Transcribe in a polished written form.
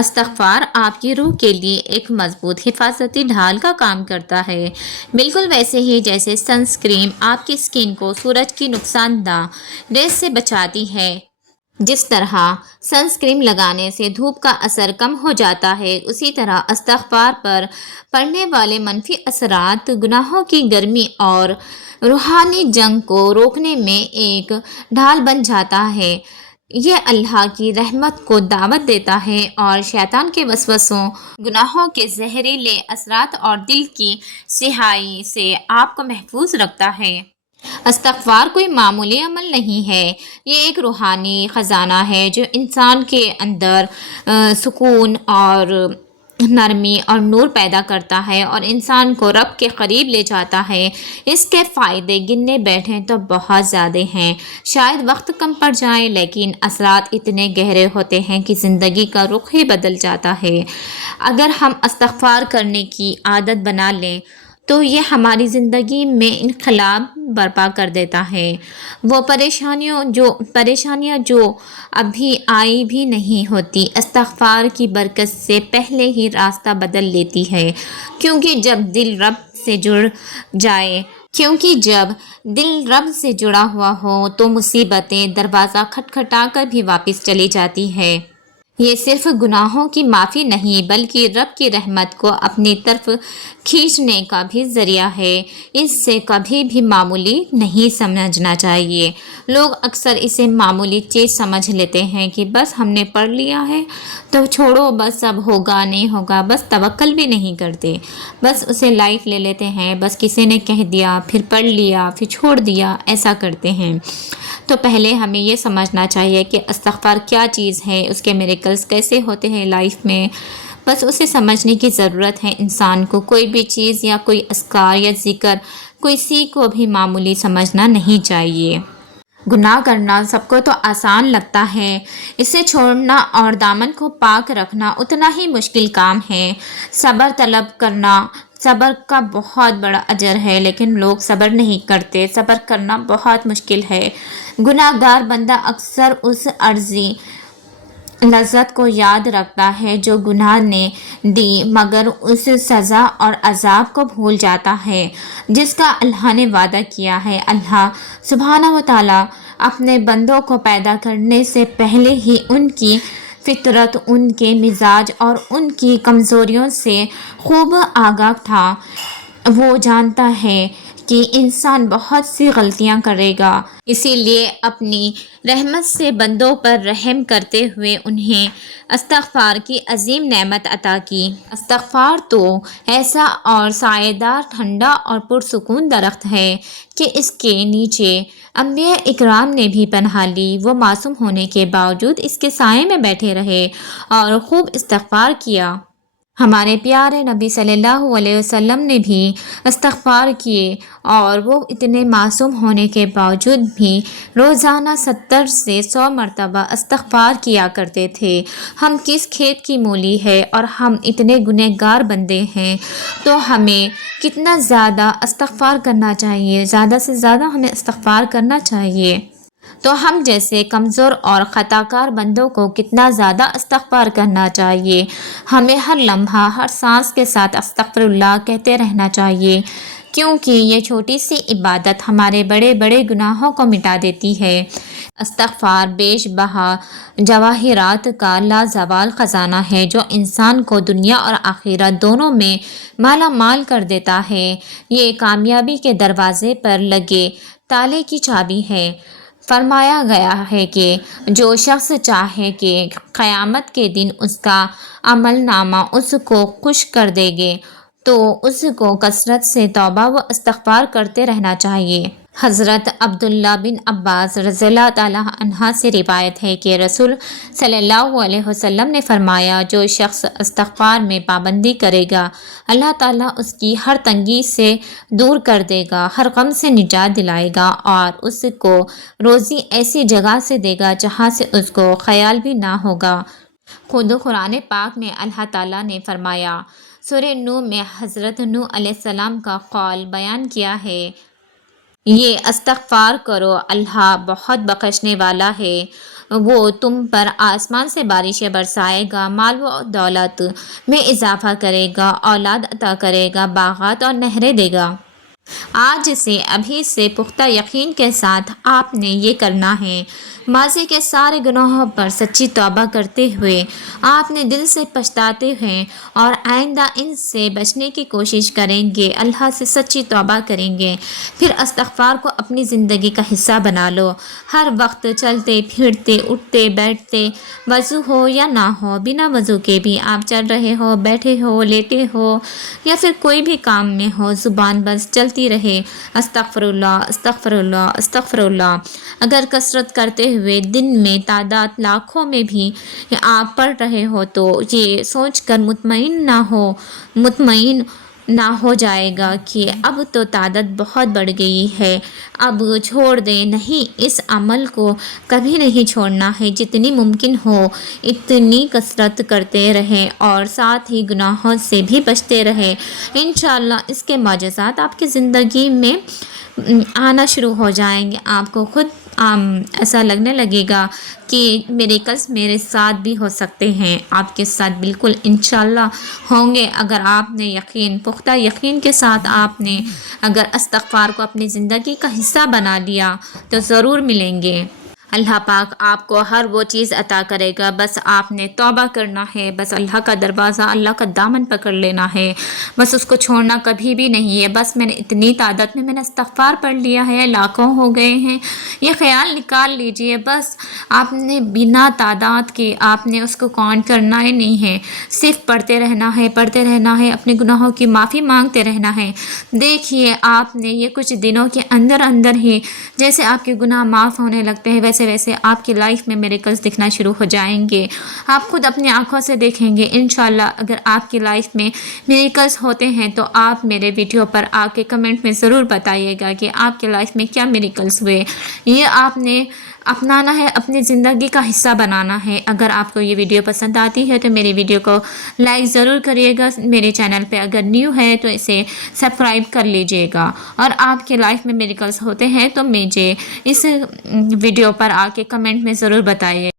استغفار آپ کی روح کے لیے ایک مضبوط حفاظتی ڈھال کا کام کرتا ہے، بالکل ویسے ہی جیسے سنسکرین آپ کی اسکن کو سورج کی نقصان دہ ریز سے بچاتی ہے۔ جس طرح سنسکرین لگانے سے دھوپ کا اثر کم ہو جاتا ہے، اسی طرح استغفار پر پڑنے والے منفی اثرات گناہوں کی گرمی اور روحانی جنگ کو روکنے میں ایک ڈھال بن جاتا ہے۔ یہ اللہ کی رحمت کو دعوت دیتا ہے اور شیطان کے وسوسوں، گناہوں کے زہریلے اثرات اور دل کی سیاہی سے آپ کو محفوظ رکھتا ہے۔ استغفار کوئی معمولی عمل نہیں ہے، یہ ایک روحانی خزانہ ہے جو انسان کے اندر سکون اور نرمی اور نور پیدا کرتا ہے اور انسان کو رب کے قریب لے جاتا ہے۔ اس کے فائدے گننے بیٹھیں تو بہت زیادہ ہیں، شاید وقت کم پڑ جائے، لیکن اثرات اتنے گہرے ہوتے ہیں کہ زندگی کا رخ ہی بدل جاتا ہے۔ اگر ہم استغفار کرنے کی عادت بنا لیں تو یہ ہماری زندگی میں انقلاب برپا کر دیتا ہے۔ وہ پریشانیاں جو ابھی آئی بھی نہیں ہوتی، استغفار کی برکت سے پہلے ہی راستہ بدل لیتی ہے، کیونکہ جب دل رب سے جڑا ہوا ہو تو مصیبتیں دروازہ کھٹکھٹا کر بھی واپس چلی جاتی ہے۔ یہ صرف گناہوں کی معافی نہیں بلکہ رب کی رحمت کو اپنی طرف کھینچنے کا بھی ذریعہ ہے۔ اس سے کبھی بھی معمولی نہیں سمجھنا چاہیے۔ لوگ اکثر اسے معمولی چیز سمجھ لیتے ہیں کہ بس ہم نے پڑھ لیا ہے تو چھوڑو، بس اب ہوگا نہیں ہوگا، بس توکل بھی نہیں کرتے، بس اسے لائٹ لے لیتے ہیں، بس کسی نے کہہ دیا پھر پڑھ لیا پھر چھوڑ دیا، ایسا کرتے ہیں۔ تو پہلے ہمیں یہ سمجھنا چاہیے کہ استغفار کیا چیز ہے، اس کے میریکلز کیسے ہوتے ہیں لائف میں، بس اسے سمجھنے کی ضرورت ہے انسان کو۔ کوئی بھی چیز یا کوئی اذکار یا ذکر کسی کو بھی معمولی سمجھنا نہیں چاہیے۔ گناہ کرنا سب کو تو آسان لگتا ہے، اسے چھوڑنا اور دامن کو پاک رکھنا اتنا ہی مشکل کام ہے۔ صبر طلب کرنا، صبر کا بہت بڑا اجر ہے، لیکن لوگ صبر نہیں کرتے۔ صبر کرنا بہت مشکل ہے۔ گناہ گار بندہ اکثر اس عارضی لذت کو یاد رکھتا ہے جو گناہ نے دی، مگر اس سزا اور عذاب کو بھول جاتا ہے جس کا اللہ نے وعدہ کیا ہے۔ اللہ سبحانہ و تعالیٰ اپنے بندوں کو پیدا کرنے سے پہلے ہی ان کی فطرت، ان کے مزاج اور ان کی کمزوریوں سے خوب آگاہ تھا۔ وہ جانتا ہے کہ انسان بہت سی غلطیاں کرے گا، اسی لیے اپنی رحمت سے بندوں پر رحم کرتے ہوئے انہیں استغفار کی عظیم نعمت عطا کی۔ استغفار تو ایسا اور سایہ دار، ٹھنڈا اور پرسکون درخت ہے کہ اس کے نیچے انبیاء اکرام نے بھی پناہ لی۔ وہ معصوم ہونے کے باوجود اس کے سائے میں بیٹھے رہے اور خوب استغفار کیا۔ ہمارے پیارے نبی صلی اللہ علیہ وسلم نے بھی استغفار کیے اور وہ اتنے معصوم ہونے کے باوجود بھی روزانہ 70 سے 100 مرتبہ استغفار کیا کرتے تھے۔ ہم کس کھیت کی مولی ہے اور ہم اتنے گنہگار بندے ہیں تو ہمیں کتنا زیادہ استغفار کرنا چاہیے، زیادہ سے زیادہ ہمیں استغفار کرنا چاہیے۔ تو ہم جیسے کمزور اور خطا کار بندوں کو کتنا زیادہ استغفار کرنا چاہیے۔ ہمیں ہر لمحہ، ہر سانس کے ساتھ استغفر اللہ کہتے رہنا چاہیے، کیونکہ یہ چھوٹی سی عبادت ہمارے بڑے بڑے گناہوں کو مٹا دیتی ہے۔ استغفار بیش بہا جواہرات کا لازوال خزانہ ہے جو انسان کو دنیا اور آخرت دونوں میں مالا مال کر دیتا ہے۔ یہ کامیابی کے دروازے پر لگے تالے کی چابی ہے۔ فرمایا گیا ہے کہ جو شخص چاہے کہ قیامت کے دن اس کا عمل نامہ اس کو خوش کر دے گے تو اس کو کثرت سے توبہ و استغفار کرتے رہنا چاہیے۔ حضرت عبداللہ بن عباس رضی اللہ تعالیٰ عنہ سے روایت ہے کہ رسول صلی اللہ علیہ وسلم نے فرمایا، جو شخص استغفار میں پابندی کرے گا اللہ تعالیٰ اس کی ہر تنگی سے دور کر دے گا، ہر غم سے نجات دلائے گا اور اس کو روزی ایسی جگہ سے دے گا جہاں سے اس کو خیال بھی نہ ہوگا۔ خود قرآن پاک میں اللہ تعالیٰ نے فرمایا، سورہ نوح میں حضرت نوح علیہ السلام کا قول بیان کیا ہے، یہ استغفار کرو، اللہ بہت بخشنے والا ہے۔ وہ تم پر آسمان سے بارشیں برسائے گا، مال و دولت میں اضافہ کرے گا، اولاد عطا کرے گا، باغات اور نہریں دے گا۔ آج سے ابھی سے پختہ یقین کے ساتھ آپ نے یہ کرنا ہے۔ ماضی کے سارے گناہوں پر سچی توبہ کرتے ہوئے آپ نے دل سے پچھتاتے ہیں اور آئندہ ان سے بچنے کی کوشش کریں گے، اللہ سے سچی توبہ کریں گے۔ پھر استغفار کو اپنی زندگی کا حصہ بنا لو۔ ہر وقت چلتے پھرتے اٹھتے بیٹھتے، وضو ہو یا نہ ہو، بنا وضو کے بھی آپ چل رہے ہو، بیٹھے ہو، لیٹے ہو یا پھر کوئی بھی کام میں ہو، زبان بس چلتی رہے، استغفر اللہ استغفر اللہ استغفر اللہ۔ اگر کثرت کرتے ہوئے دن میں تعداد لاکھوں میں بھی آپ پڑھ رہے ہو تو یہ سوچ کر مطمئن نہ ہو جائے گا کہ اب تو تعداد بہت بڑھ گئی ہے، اب چھوڑ دیں۔ نہیں، اس عمل کو کبھی نہیں چھوڑنا ہے، جتنی ممکن ہو اتنی کثرت کرتے رہیں اور ساتھ ہی گناہوں سے بھی بچتے رہیں۔ انشاءاللہ اس کے معجزات آپ کی زندگی میں آنا شروع ہو جائیں گے۔ آپ کو خود ایسا لگنے لگے گا کہ میریکلز میرے ساتھ بھی ہو سکتے ہیں، آپ کے ساتھ بالکل انشاءاللہ ہوں گے۔ اگر آپ نے پختہ یقین کے ساتھ آپ نے اگر استغفار کو اپنی زندگی کا حصہ بنا لیا تو ضرور ملیں گے۔ اللہ پاک آپ کو ہر وہ چیز عطا کرے گا، بس آپ نے توبہ کرنا ہے، بس اللہ کا دروازہ، اللہ کا دامن پکڑ لینا ہے، بس اس کو چھوڑنا کبھی بھی نہیں ہے۔ بس میں نے اتنی تعداد میں نے استغفار پڑھ لیا ہے، لاکھوں ہو گئے ہیں، یہ خیال نکال لیجئے۔ بس آپ نے بنا تعداد کے آپ نے اس کو کاؤنٹ کرنا ہی نہیں ہے، صرف پڑھتے رہنا ہے، اپنے گناہوں کی معافی مانگتے رہنا ہے۔ دیکھیے آپ نے یہ کچھ دنوں کے اندر ہی جیسے آپ کے گناہ معاف ہونے لگتے ہیں، ویسے آپ کی لائف میں میریکلز دکھنا شروع ہو جائیں گے۔ آپ خود اپنی آنکھوں سے دیکھیں گے انشاءاللہ۔ اگر آپ کی لائف میں میریکلز ہوتے ہیں تو آپ میرے ویڈیو پر آ کے کمنٹ میں ضرور بتائیے گا کہ آپ کی لائف میں کیا میریکلز ہوئے۔ یہ آپ نے اپنانا ہے، اپنی زندگی کا حصہ بنانا ہے۔ اگر آپ کو یہ ویڈیو پسند آتی ہے تو میری ویڈیو کو لائک ضرور کریے گا، میرے چینل پہ اگر نیو ہے تو اسے سبسکرائب کر لیجئے گا، اور آپ کے لائف میں میریکلز ہوتے ہیں تو مجھے اس ویڈیو پر آ کے کمنٹ میں ضرور بتائیے۔